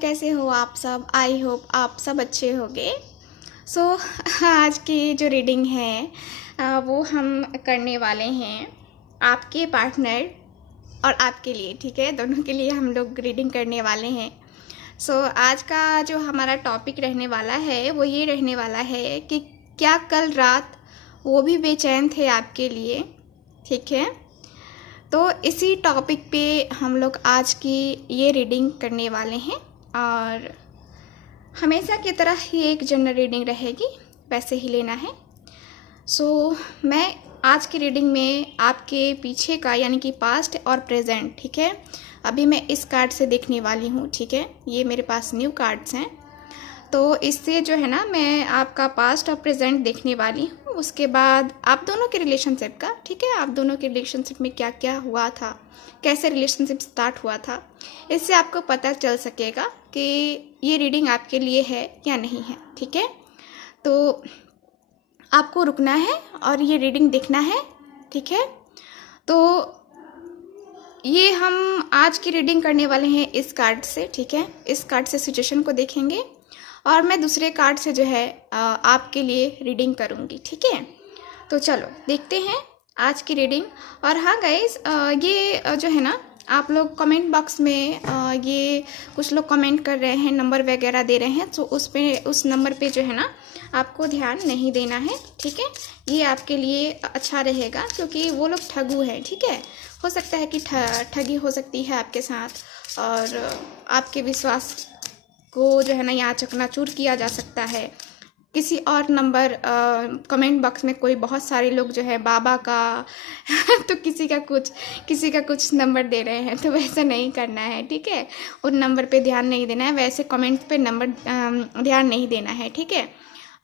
कैसे हो आप सब। आई होप आप सब अच्छे होंगे। सो आज की जो रीडिंग है वो हम करने वाले हैं आपके पार्टनर और आपके लिए, ठीक है। दोनों के लिए हम लोग रीडिंग करने वाले हैं। सो आज का जो हमारा टॉपिक रहने वाला है वो ये रहने वाला है कि क्या कल रात वो भी बेचैन थे आपके लिए, ठीक है। तो इसी टॉपिक पे हम लोग आज की ये रीडिंग करने वाले हैं और हमेशा की तरह ही एक जनरल रीडिंग रहेगी, वैसे ही लेना है। सो मैं आज की रीडिंग में आपके पीछे का यानी कि पास्ट और प्रेजेंट, ठीक है, अभी मैं इस कार्ड से देखने वाली हूँ, ठीक है। ये मेरे पास न्यू कार्ड्स हैं, तो इससे जो है ना मैं आपका पास्ट और प्रेजेंट देखने वाली हूँ। उसके बाद आप दोनों के रिलेशनशिप का, ठीक है, आप दोनों के रिलेशनशिप में क्या क्या हुआ था, कैसे रिलेशनशिप स्टार्ट हुआ था, इससे आपको पता चल सकेगा कि ये रीडिंग आपके लिए है या नहीं है, ठीक है। तो आपको रुकना है और ये रीडिंग देखना है, ठीक है। तो ये हम आज की रीडिंग करने वाले हैं इस कार्ड से, ठीक है। इस कार्ड से सिचुएशन को देखेंगे और मैं दूसरे कार्ड से जो है आपके लिए रीडिंग करूँगी, ठीक है। तो चलो देखते हैं आज की रीडिंग। और हाँ गाइस, ये जो है ना आप लोग कमेंट बॉक्स में ये कुछ लोग कमेंट कर रहे हैं, नंबर वगैरह दे रहे हैं, तो उस नंबर पे जो है ना आपको ध्यान नहीं देना है, ठीक है। ये आपके लिए अच्छा रहेगा क्योंकि वो लोग ठगू हैं, ठीक है। हो सकता है कि ठगी हो सकती है आपके साथ और आपके विश्वास को जो है ना यहाँ चकनाचूर किया जा सकता है। किसी और नंबर कमेंट बॉक्स में कोई बहुत सारे लोग जो है बाबा का तो किसी का कुछ नंबर दे रहे हैं, तो वैसा नहीं करना है, ठीक है। उन नंबर पे ध्यान नहीं देना है, वैसे कमेंट पे नंबर ध्यान नहीं देना है, ठीक है।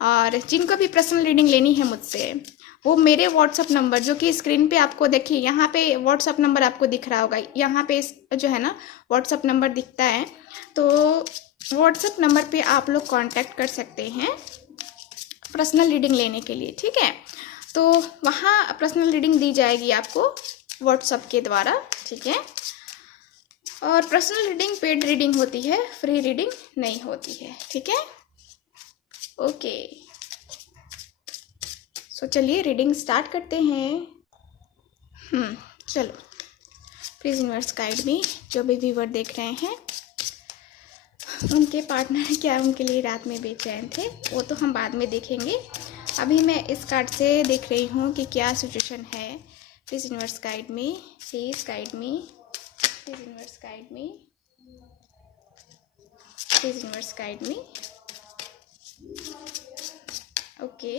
और जिनको भी पर्सनल रीडिंग लेनी है मुझसे, वो मेरे व्हाट्सअप नंबर जो कि स्क्रीन पे आपको देखिए, यहाँ पे व्हाट्सअप नंबर आपको दिख रहा होगा, यहाँ पे जो है ना व्हाट्सअप नंबर दिखता है, तो व्हाट्सएप नंबर पे आप लोग कांटेक्ट कर सकते हैं पर्सनल रीडिंग लेने के लिए, ठीक है। तो वहाँ पर्सनल रीडिंग दी जाएगी आपको व्हाट्सएप के द्वारा, ठीक है। और पर्सनल रीडिंग पेड रीडिंग होती है, फ्री रीडिंग नहीं होती है, ठीक है। ओके, सो चलिए रीडिंग स्टार्ट करते हैं। चलो प्लीज़ यूनिवर्स गाइड मी। जो भी व्यूअर देख रहे हैं उनके पार्टनर क्या उनके लिए रात में बेचैन थे, वो तो हम बाद में देखेंगे। अभी मैं इस कार्ड से देख रही हूँ कि क्या सिचुएशन है। Please universe guide me, please guide me, please universe guide me, please universe guide me. Okay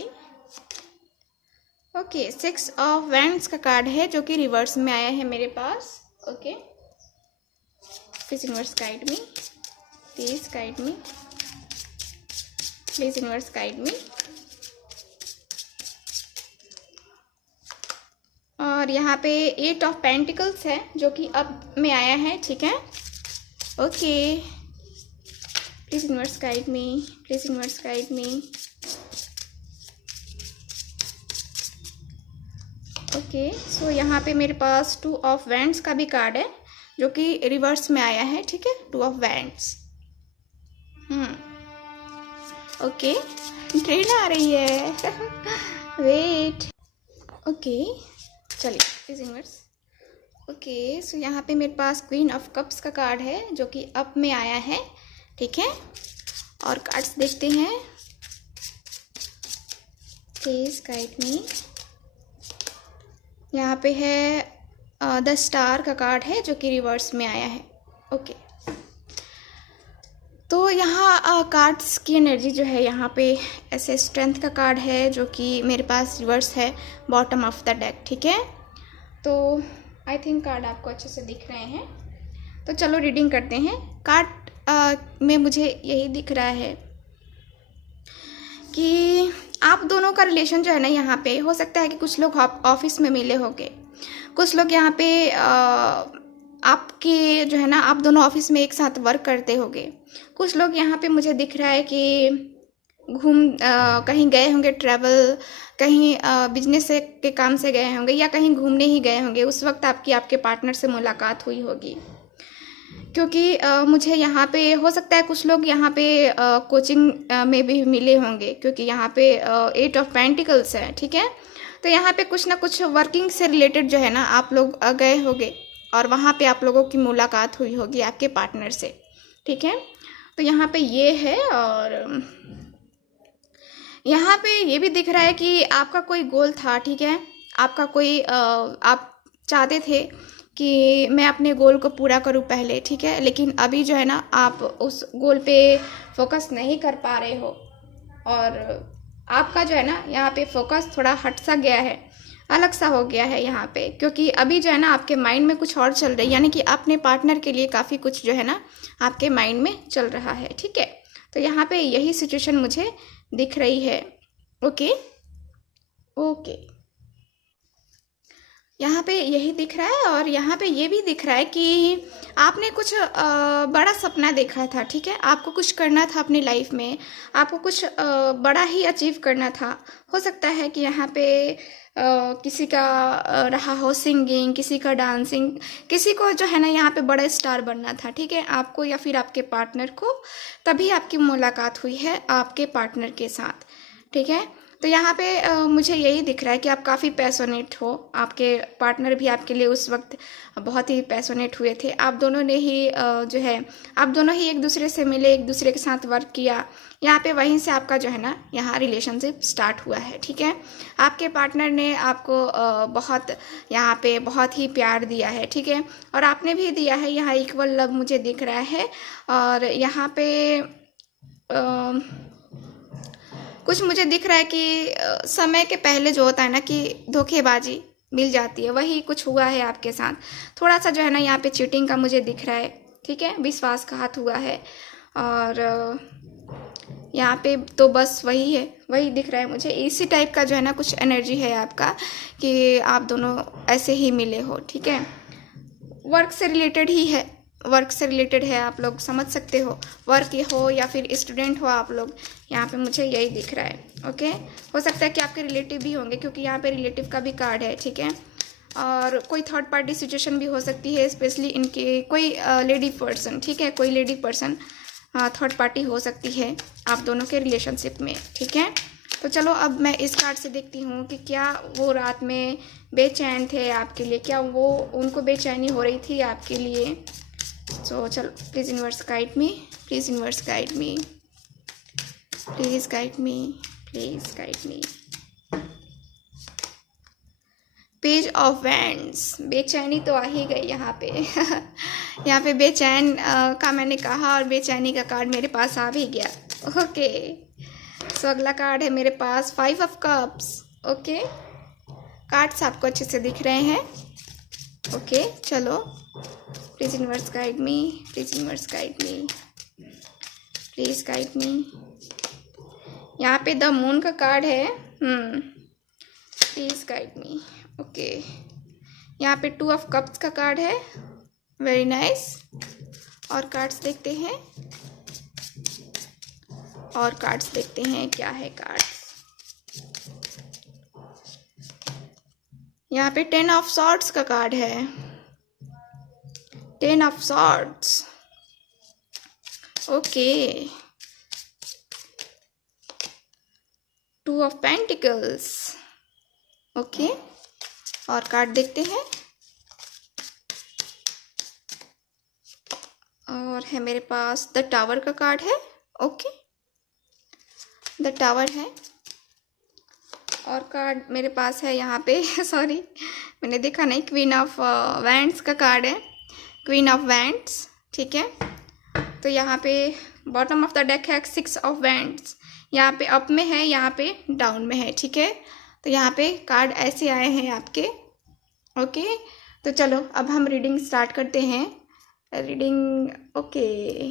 okay, 6 of wands का कार्ड है जो कि रिवर्स में आया है मेरे पास। Okay, please universe guide me, please guide me, please universe guide me. और यहाँ पे 8 ऑफ पेंटिकल्स है जो कि अब में आया है, ठीक है। Okay, please universe guide me, please universe guide me. Okay, so यहाँ पे मेरे पास 2 ऑफ वैंड्स का भी कार्ड है जो कि रिवर्स में आया है, ठीक है। 2 ऑफ वैंड्स। ओके, ट्रेन आ रही है वेट। ओके, चलिए प्लीज यूनिवर्स। ओके, सो यहाँ पे मेरे पास क्वीन ऑफ कप्स का कार्ड है जो कि अप में आया है, ठीक है। और कार्ड्स देखते हैं, प्लीज गाइड मी। यहाँ पे है द स्टार का कार्ड है जो कि रिवर्स में आया है। ओके, तो यहाँ कार्ड्स की एनर्जी जो है, यहाँ पे ऐसे स्ट्रेंथ का कार्ड है जो कि मेरे पास रिवर्स है बॉटम ऑफ द डेक, ठीक है। तो आई थिंक कार्ड आपको अच्छे से दिख रहे हैं, तो चलो रीडिंग करते हैं। कार्ड में मुझे यही दिख रहा है कि आप दोनों का रिलेशन जो है ना, यहाँ पे हो सकता है कि कुछ लोग ऑफिस में मिले होंगे, कुछ लोग यहाँ पे आपके जो है ना आप दोनों ऑफिस में एक साथ वर्क करते होंगे। कुछ लोग यहाँ पे मुझे दिख रहा है कि कहीं गए होंगे ट्रैवल, कहीं बिजनेस के काम से गए होंगे या कहीं घूमने ही गए होंगे। उस वक्त आपके पार्टनर से मुलाकात हुई होगी। क्योंकि मुझे यहाँ पे हो सकता है कुछ लोग यहाँ पे कोचिंग में भी मिले होंगे, क्योंकि यहाँ पे 8 ऑफ पेंटिकल्स है, ठीक है। तो यहाँ पे कुछ ना कुछ वर्किंग से रिलेटेड जो है ना आप लोग गए होंगे और वहाँ पे आप लोगों की मुलाकात हुई होगी आपके पार्टनर से, ठीक है। तो यहाँ पे ये है, और यहाँ पे ये भी दिख रहा है कि आपका कोई गोल था, ठीक है। आपका कोई आप चाहते थे कि मैं अपने गोल को पूरा करूं पहले, ठीक है, लेकिन अभी जो है ना आप उस गोल पे फोकस नहीं कर पा रहे हो, और आपका जो है ना यहाँ पे फोकस थोड़ा हट सा गया है, अलग सा हो गया है यहाँ पे, क्योंकि अभी जो है ना आपके माइंड में कुछ और चल रहा है, यानी कि अपने पार्टनर के लिए काफ़ी कुछ जो है ना आपके माइंड में चल रहा है, ठीक है। तो यहाँ पे यही सिचुएशन मुझे दिख रही है। ओके ओके, यहाँ पे यही दिख रहा है, और यहाँ पे ये भी दिख रहा है कि आपने कुछ बड़ा सपना देखा था, ठीक है। आपको कुछ करना था अपनी लाइफ में, आपको कुछ बड़ा ही अचीव करना था। हो सकता है कि यहाँ पे किसी का रहा हो सिंगिंग, किसी का डांसिंग, किसी को जो है ना यहाँ पे बड़ा स्टार बनना था, ठीक है, आपको या फिर आपके पार्टनर को। तभी आपकी मुलाकात हुई है आपके पार्टनर के साथ, ठीक है। तो यहाँ पे मुझे यही दिख रहा है कि आप काफ़ी पैशनेट हो, आपके पार्टनर भी आपके लिए उस वक्त बहुत ही पैशनेट हुए थे। आप दोनों ने ही जो है आप दोनों ही एक दूसरे से मिले, एक दूसरे के साथ वर्क किया, यहाँ पे वहीं से आपका जो है ना यहाँ रिलेशनशिप स्टार्ट हुआ है, ठीक है। आपके पार्टनर ने आपको बहुत यहाँ पे बहुत ही प्यार दिया है, ठीक है, और आपने भी दिया है। यहाँ इक्वल लव मुझे दिख रहा है, और यहाँ पे कुछ मुझे दिख रहा है कि समय के पहले जो होता है ना कि धोखेबाजी मिल जाती है, वही कुछ हुआ है आपके साथ। थोड़ा सा जो है ना यहाँ पे चीटिंग का मुझे दिख रहा है, ठीक है, विश्वासघात हुआ है, और यहाँ पे तो बस वही है, वही दिख रहा है मुझे। इसी टाइप का जो है ना कुछ एनर्जी है आपका कि आप दोनों ऐसे ही मिले हो, ठीक है। वर्क से रिलेटेड ही है, वर्क से रिलेटेड है, आप लोग समझ सकते हो, वर्क हो या फिर स्टूडेंट हो आप लोग, यहाँ पे मुझे यही दिख रहा है। ओके, हो सकता है कि आपके रिलेटिव भी होंगे, क्योंकि यहाँ पे रिलेटिव का भी कार्ड है, ठीक है। और कोई थर्ड पार्टी सिचुएशन भी हो सकती है, स्पेशली इनके कोई लेडी पर्सन, ठीक है, कोई लेडी पर्सन थर्ड पार्टी हो सकती है आप दोनों के रिलेशनशिप में, ठीक है। तो चलो अब मैं इस कार्ड से देखती हूँ कि क्या वो रात में बेचैन थे आपके लिए, क्या वो उनको बेचैनी हो रही थी आपके लिए। सो चलो, please universe guide me, please universe guide me, please guide me, please guide me. Page of wands, बेचैनी तो आ ही गई यहाँ पे यहाँ पे बेचैन का मैंने कहा, और बेचैनी का कार्ड मेरे पास आ भी गया। ओके, सो अगला कार्ड है मेरे पास 5 ऑफ कप्स। ओके, कार्ड्स आपको अच्छे से दिख रहे हैं। ओके, चलो, please universe guide me, please universe guide me, please guide मी। यहाँ पे द मून का कार्ड है, प्लीज़ गाइड मी। ओके, यहाँ पे 2 ऑफ कप्स का कार्ड है, वेरी नाइस। और कार्ड्स देखते हैं, और कार्ड्स देखते हैं क्या है कार्ड्स। यहाँ पे 10 ऑफ सॉर्ड्स का कार्ड है, 10 of swords. Okay, 2 of pentacles. Okay, और कार्ड देखते हैं, और है मेरे पास द टावर का कार्ड है। ओके, द टावर है, और कार्ड मेरे पास है यहाँ पे सॉरी मैंने देखा नहीं, क्वीन ऑफ वैंड्स का कार्ड है, क्वीन ऑफ वैंड्स, ठीक है। तो यहाँ पे बॉटम ऑफ द डेक है 6 ऑफ वैंड्स, यहाँ पे अप में है, यहाँ पे डाउन में है, ठीक है। तो यहाँ पे कार्ड ऐसे आए हैं आपके। ओके, तो चलो अब हम रीडिंग स्टार्ट करते हैं। रीडिंग ओके,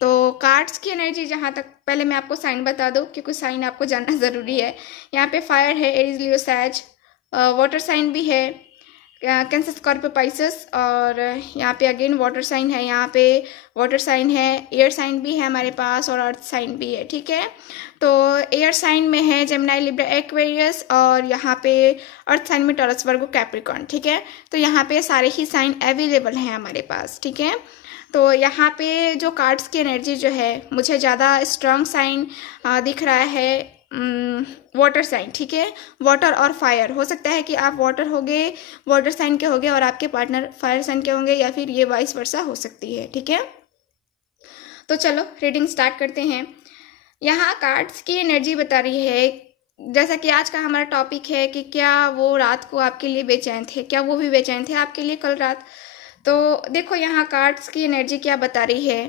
तो कार्ड्स की एनर्जी जहाँ तक, पहले मैं आपको साइन बता दूँ क्योंकि साइन आपको जानना ज़रूरी है। यहाँ पे फायर है, एरीज, लियो, सैज, वाटर साइन भी है, कैंसर, स्कॉर्पियो, पाइसेस, और यहाँ पे अगेन वाटर साइन है, यहाँ पे वाटर साइन है, एयर साइन भी है हमारे पास और अर्थ साइन भी है, ठीक है। तो एयर साइन में है जेमिनी, लिब्रा, एक्वेरियस, और यहाँ पे अर्थ साइन में टॉरस, वर्गो, कैप्रिकॉर्न, ठीक है। तो यहाँ पे सारे ही साइन अवेलेबल हैं हमारे पास, ठीक है। तो यहाँ पे जो कार्ड्स की एनर्जी जो है मुझे ज़्यादा स्ट्रॉन्ग साइन दिख रहा है, वाटर साइन, ठीक है। वाटर और फायर, हो सकता है कि आप वाटर होगे, वाटर साइन के होगे और आपके पार्टनर फायर साइन के होंगे, या फिर ये वाइस वर्सा हो सकती है, ठीक है। तो चलो रीडिंग स्टार्ट करते हैं। यहाँ कार्ड्स की एनर्जी बता रही है, जैसा कि आज का हमारा टॉपिक है कि क्या वो रात को आपके लिए बेचैन थे, क्या वो भी बेचैन थे आपके लिए कल रात। तो देखो यहाँ कार्ड्स की एनर्जी क्या बता रही है।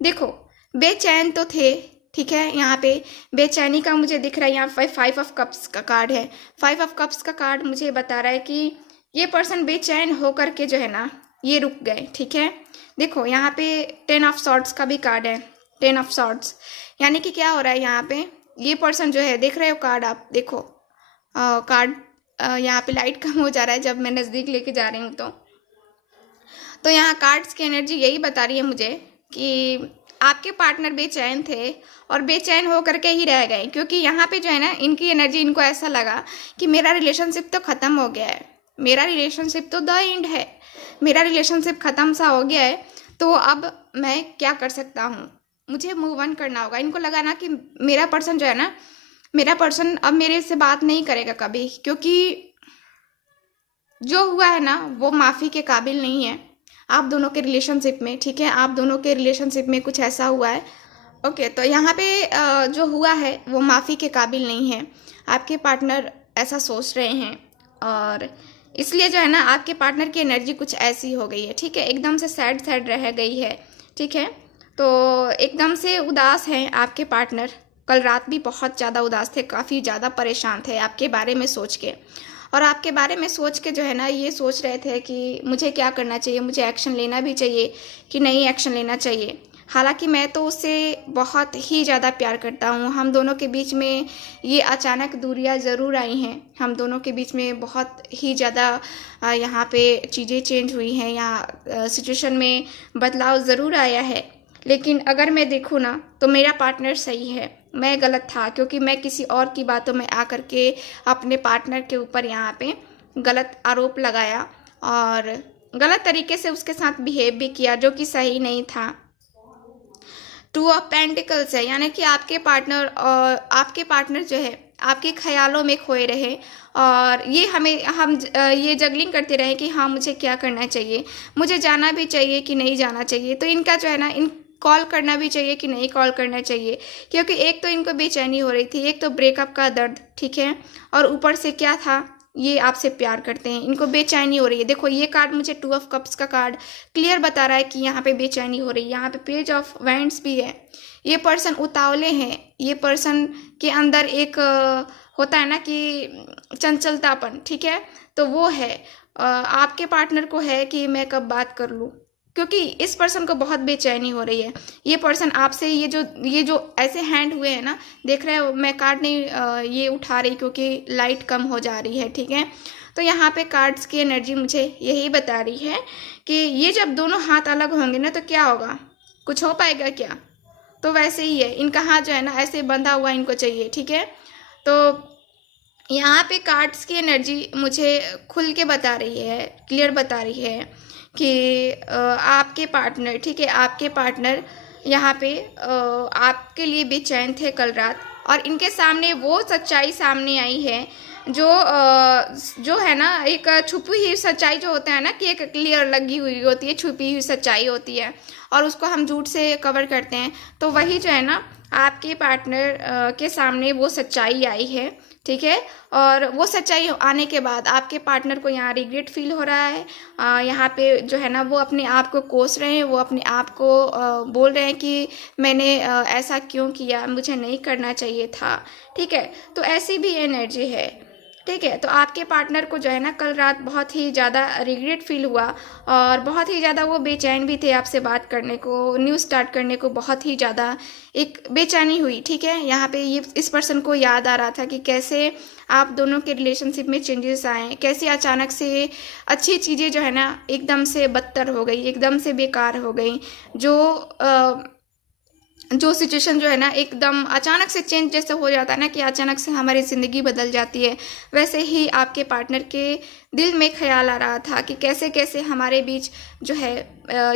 देखो बेचैन तो थे, ठीक है। यहाँ पे बेचैनी का मुझे दिख रहा है, यहाँ 5 ऑफ कप्स का कार्ड है। 5 ऑफ कप्स का कार्ड मुझे बता रहा है कि ये पर्सन बेचैन होकर के जो है ना ये रुक गए, ठीक है। देखो यहाँ पे 10 ऑफ सॉर्ड्स का भी कार्ड है, 10 ऑफ सॉर्ड्स, यानी कि क्या हो रहा है यहाँ पे, ये पर्सन जो है, देख रहे हो कार्ड आप, देखो कार्ड यहाँ पे लाइट कम हो जा रहा है जब मैं नज़दीक लेके जा रही हूँ। तो यहाँ कार्ड्स की एनर्जी यही बता रही है मुझे कि आपके पार्टनर बेचैन थे और बेचैन होकर के ही रह गए, क्योंकि यहाँ पे जो है ना इनकी एनर्जी, इनको ऐसा लगा कि मेरा रिलेशनशिप तो ख़त्म हो गया है, मेरा रिलेशनशिप तो द एंड है, मेरा रिलेशनशिप ख़त्म सा हो गया है, तो अब मैं क्या कर सकता हूँ, मुझे मूव ऑन करना होगा। इनको लगा ना कि मेरा पर्सन जो है ना, मेरा पर्सन अब मेरे से बात नहीं करेगा कभी, क्योंकि जो हुआ है ना वो माफ़ी के काबिल नहीं है आप दोनों के रिलेशनशिप में, ठीक है। आप दोनों के रिलेशनशिप में कुछ ऐसा हुआ है, ओके। तो यहाँ पे जो हुआ है वो माफ़ी के काबिल नहीं है, आपके पार्टनर ऐसा सोच रहे हैं, और इसलिए जो है ना आपके पार्टनर की एनर्जी कुछ ऐसी हो गई है, ठीक है। एकदम से सैड सैड रह गई है, ठीक है। तो एकदम से उदास हैं आपके पार्टनर, कल रात भी बहुत ज़्यादा उदास थे, काफ़ी ज़्यादा परेशान थे आपके बारे में सोच के, और आपके बारे में सोच के जो है ना ये सोच रहे थे कि मुझे क्या करना चाहिए, मुझे एक्शन लेना भी चाहिए कि नहीं एक्शन लेना चाहिए। हालांकि मैं तो उससे बहुत ही ज़्यादा प्यार करता हूँ, हम दोनों के बीच में ये अचानक दूरियां ज़रूर आई हैं, हम दोनों के बीच में बहुत ही ज़्यादा यहाँ पे चीज़ें चेंज हुई हैं, यहाँ सिचुएशन में बदलाव ज़रूर आया है। लेकिन अगर मैं देखूँ ना तो मेरा पार्टनर सही है, मैं गलत था, क्योंकि मैं किसी और की बातों में आकर के अपने पार्टनर के ऊपर यहाँ पे गलत आरोप लगाया और गलत तरीके से उसके साथ बिहेव भी किया, जो कि सही नहीं था। 2 ऑफ पेंटिकल्स है, यानी कि आपके पार्टनर जो है आपके ख्यालों में खोए रहे, और ये हम ये जगलिंग करते रहे कि हाँ मुझे क्या करना चाहिए, मुझे जाना भी चाहिए कि नहीं जाना चाहिए। तो इनका जो है ना, इन कॉल करना भी चाहिए कि नहीं कॉल करना चाहिए, क्योंकि एक तो इनको बेचैनी हो रही थी, एक तो ब्रेकअप का दर्द, ठीक है, और ऊपर से क्या था, ये आपसे प्यार करते हैं, इनको बेचैनी हो रही है। देखो ये कार्ड मुझे 2 ऑफ कप्स का कार्ड क्लियर बता रहा है कि यहाँ पे बेचैनी हो रही है। यहाँ पे पेज ऑफ वैंड्स भी है, ये पर्सन उतावले हैं, ये पर्सन के अंदर एक होता है ना कि चंचलतापन, ठीक है, तो वो है। आपके पार्टनर को है कि मैं कब बात कर लूँ, क्योंकि इस पर्सन को बहुत बेचैनी हो रही है। ये पर्सन आपसे ये जो ऐसे हैंड हुए हैं ना, देख रहे हो, मैं कार्ड नहीं ये उठा रही क्योंकि लाइट कम हो जा रही है, ठीक है। तो यहाँ पे कार्ड्स की एनर्जी मुझे यही बता रही है कि ये जब दोनों हाथ अलग होंगे ना तो क्या होगा, कुछ हो पाएगा क्या। तो वैसे ही है, इनका हाथ जो है ना ऐसे बंधा हुआ इनको चाहिए, ठीक है। तो यहाँ पे कार्ड्स की एनर्जी मुझे खुल के बता रही है, क्लियर बता रही है कि आपके पार्टनर, ठीक है, आपके पार्टनर यहाँ पे आपके लिए बेचैन थे कल रात, और इनके सामने वो सच्चाई सामने आई है जो है ना, एक छुपी हुई सच्चाई जो होता है ना कि एक क्लियर लगी हुई होती है, छुपी हुई सच्चाई होती है और उसको हम झूठ से कवर करते हैं। तो वही जो है ना आपके पार्टनर के सामने वो सच्चाई आई है, ठीक है। और वो सच्चाई आने के बाद आपके पार्टनर को यहाँ रिग्रेट फील हो रहा है, यहाँ पे जो है ना वो अपने आप को कोस रहे हैं, वो अपने आप को बोल रहे हैं कि मैंने ऐसा क्यों किया, मुझे नहीं करना चाहिए था, ठीक है। तो ऐसी भी एनर्जी है। ठीक है। तो आपके पार्टनर को जो है ना कल रात बहुत ही ज़्यादा रिग्रेट फील हुआ और बहुत ही ज़्यादा वो बेचैन भी थे आपसे बात करने को, न्यू स्टार्ट करने को बहुत ही ज़्यादा एक बेचैनी हुई। ठीक है, यहाँ पे ये इस पर्सन को याद आ रहा था कि कैसे आप दोनों के रिलेशनशिप में चेंजेस आए, कैसे अचानक से अच्छी चीज़ें जो है ना एकदम से बदतर हो गई, एकदम से बेकार हो गई। जो सिचुएशन जो है ना एकदम अचानक से चेंज जैसे हो जाता है ना कि अचानक से हमारी ज़िंदगी बदल जाती है, वैसे ही आपके पार्टनर के दिल में ख्याल आ रहा था कि कैसे कैसे हमारे बीच जो है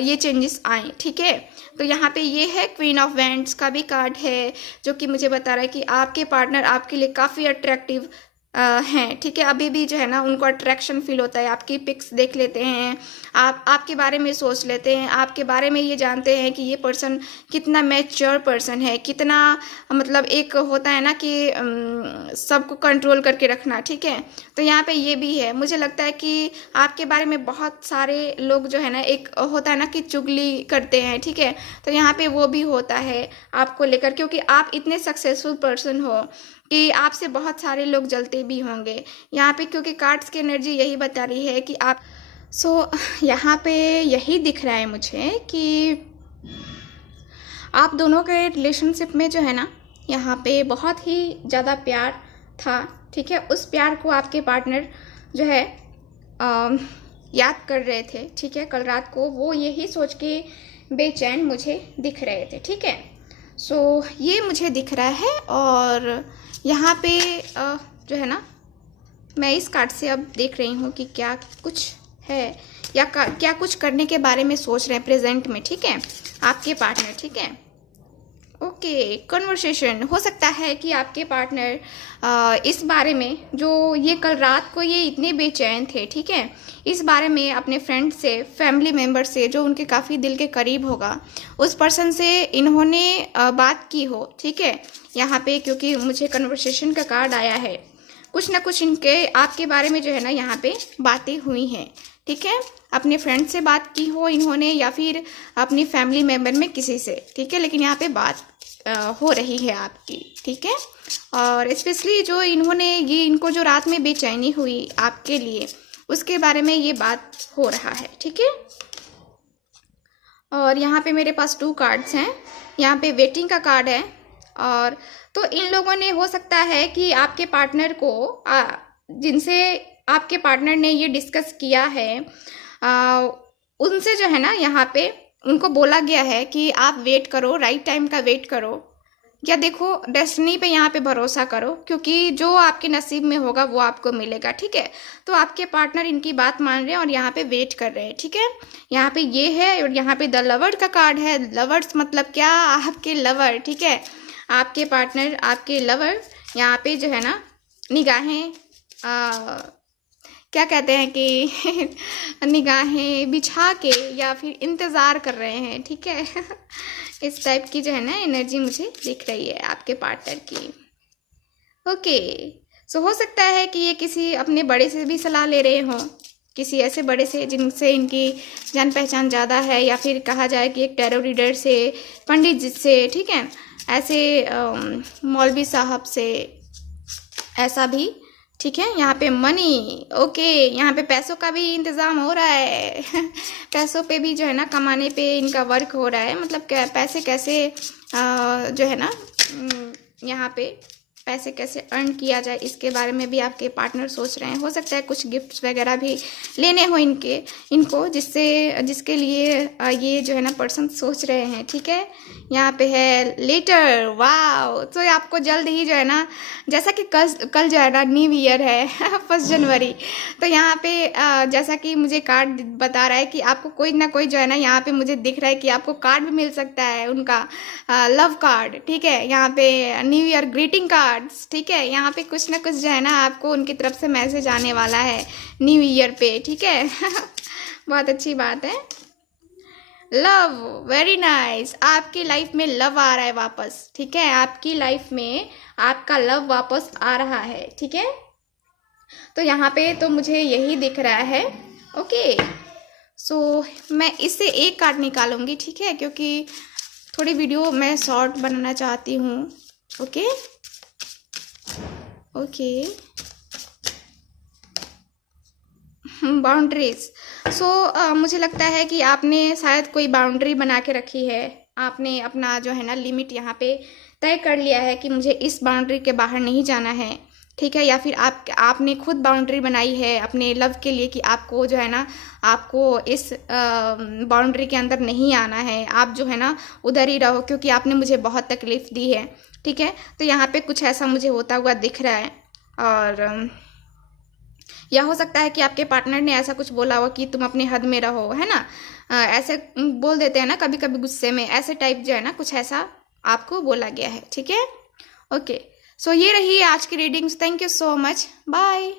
ये चेंजेस आए। ठीक है, तो यहाँ पे ये है क्वीन ऑफ वैंड्स का भी कार्ड है जो कि मुझे बता रहा है कि आपके पार्टनर आपके लिए काफ़ी अट्रैक्टिव हैं। ठीक है, अभी भी जो है ना उनको अट्रैक्शन फील होता है, आपकी पिक्स देख लेते हैं, आपके बारे में सोच लेते हैं, आपके बारे में ये जानते हैं कि ये पर्सन कितना मैच्योर पर्सन है, कितना मतलब एक होता है ना कि सबको कंट्रोल करके रखना। ठीक है, तो यहाँ पे ये भी है। मुझे लगता है कि आपके बारे में बहुत सारे लोग जो है ना एक होता है ना कि चुगली करते हैं। ठीक है, तो यहाँ पे वो भी होता है आपको लेकर, क्योंकि आप इतने सक्सेसफुल पर्सन हो कि आपसे बहुत सारे लोग जलते भी होंगे यहाँ पे, क्योंकि कार्ड्स की एनर्जी यही बता रही है कि आप यहाँ पे यही दिख रहा है मुझे कि आप दोनों के रिलेशनशिप में जो है ना यहाँ पे बहुत ही ज़्यादा प्यार था। ठीक है, उस प्यार को आपके पार्टनर जो है याद कर रहे थे। ठीक है, कल रात को वो यही सोच के बेचैन मुझे दिख रहे थे। ठीक है, ये मुझे दिख रहा है। और यहाँ पे जो है ना मैं इस कार्ड से अब देख रही हूँ कि क्या कुछ है या क्या कुछ करने के बारे में सोच रहे हैं प्रेजेंट में। ठीक है, आपके पार्टनर। ठीक है, ओके, कन्वर्सेशन हो सकता है कि आपके पार्टनर इस बारे में जो ये कल रात को ये इतने बेचैन थे, ठीक है, इस बारे में अपने फ्रेंड से, फैमिली मेम्बर से जो उनके काफ़ी दिल के करीब होगा, उस पर्सन से इन्होंने बात की हो। ठीक है, यहाँ पे क्योंकि मुझे कन्वर्सेशन का कार्ड आया है, कुछ ना कुछ इनके आपके बारे में जो है ना यहाँ पे बातें हुई हैं। ठीक है, अपने फ्रेंड से बात की हो इन्होंने या फिर अपनी फैमिली मेम्बर में किसी से। ठीक है, लेकिन यहाँ पे बात हो रही है आपकी। ठीक है, और स्पेशली जो इन्होंने ये इनको जो रात में बेचैनी हुई आपके लिए, उसके बारे में ये बात हो रहा है। ठीक है, और यहाँ पे मेरे पास 2 कार्ड्स हैं। यहाँ पे वेटिंग का कार्ड है। और तो इन लोगों ने हो सकता है कि आपके पार्टनर को जिनसे आपके पार्टनर ने ये डिस्कस किया है उनसे जो है ना यहाँ पे उनको बोला गया है कि आप वेट करो, राइट टाइम का वेट करो, या देखो डेस्टिनी पे यहाँ पे भरोसा करो, क्योंकि जो आपके नसीब में होगा वो आपको मिलेगा। ठीक है, तो आपके पार्टनर इनकी बात मान रहे हैं और यहाँ पे वेट कर रहे हैं। ठीक है, यहाँ पे ये है। और यहाँ पे द लवर का कार्ड है। लवर्स मतलब क्या, आपके लवर। ठीक है, आपके पार्टनर, आपके लवर यहाँ पे जो है ना निगाहें क्या कहते हैं कि निगाहें बिछा के या फिर इंतज़ार कर रहे हैं। ठीक है इस टाइप की जो है ना एनर्जी मुझे दिख रही है आपके पार्टनर की। ओके, हो सकता है कि ये किसी अपने बड़े से भी सलाह ले रहे हों, किसी ऐसे बड़े से जिनसे इनकी जान पहचान ज़्यादा है, या फिर कहा जाए कि एक टैरो रीडर से, पंडित जी से। ठीक है, ऐसे मौलवी साहब से, ऐसा भी। ठीक है, यहाँ पे मनी, ओके, यहाँ पे पैसों का भी इंतज़ाम हो रहा है पैसों पे भी जो है ना कमाने पे इनका वर्क हो रहा है। मतलब पैसे कैसे जो है ना यहाँ पे पैसे कैसे अर्न किया जाए, इसके बारे में भी आपके पार्टनर सोच रहे हैं। हो सकता है कुछ गिफ्ट्स वगैरह भी लेने हो इनको जिसके लिए ये जो है ना पर्सन सोच रहे हैं। ठीक है, यहाँ पे है लेटर, वाव। तो आपको जल्द ही जो है ना, जैसा कि कल जो है ना न्यू ईयर है 1 जनवरी, तो यहाँ पे जैसा कि मुझे कार्ड बता रहा है कि आपको कोई ना कोई जो है ना यहाँ पे मुझे दिख रहा है कि आपको कार्ड भी मिल सकता है उनका, लव कार्ड। ठीक है, यहाँ पे न्यू ईयर ग्रीटिंग कार्ड्स। ठीक है, यहाँ पे कुछ ना कुछ जो है ना आपको उनकी तरफ से मैसेज आने वाला है न्यू ईयर पे। ठीक है बहुत अच्छी बात है। Love, very nice. आपकी लाइफ में लव आ रहा है वापस। ठीक है, आपकी लाइफ में आपका लव वापस आ रहा है। ठीक है, तो यहाँ पे तो मुझे यही दिख रहा है। ओके, मैं इससे एक कार्ड निकालूंगी। ठीक है, क्योंकि थोड़ी वीडियो मैं शॉर्ट बनाना चाहती हूँ। Okay, boundaries. सो मुझे लगता है कि आपने शायद कोई बाउंड्री बना के रखी है। आपने अपना जो है ना लिमिट यहाँ पे तय कर लिया है कि मुझे इस बाउंड्री के बाहर नहीं जाना है, ठीक है। या फिर आपने खुद बाउंड्री बनाई है अपने लव के लिए कि आपको जो है ना, आपको इस बाउंड्री के अंदर नहीं आना है, आप जो है ना उधर ही रहो क्योंकि आपने मुझे बहुत तकलीफ़ दी है, ठीक है। तो यहाँ पे कुछ ऐसा मुझे होता हुआ दिख रहा है। और या हो सकता है कि आपके पार्टनर ने ऐसा कुछ बोला हो कि तुम अपने हद में रहो, है ना। ऐसे बोल देते हैं ना कभी कभी गुस्से में, ऐसे टाइप जो है ना कुछ ऐसा आपको बोला गया है, ठीक है। ओके, सो ये रही आज की readings. Thank you so much, bye.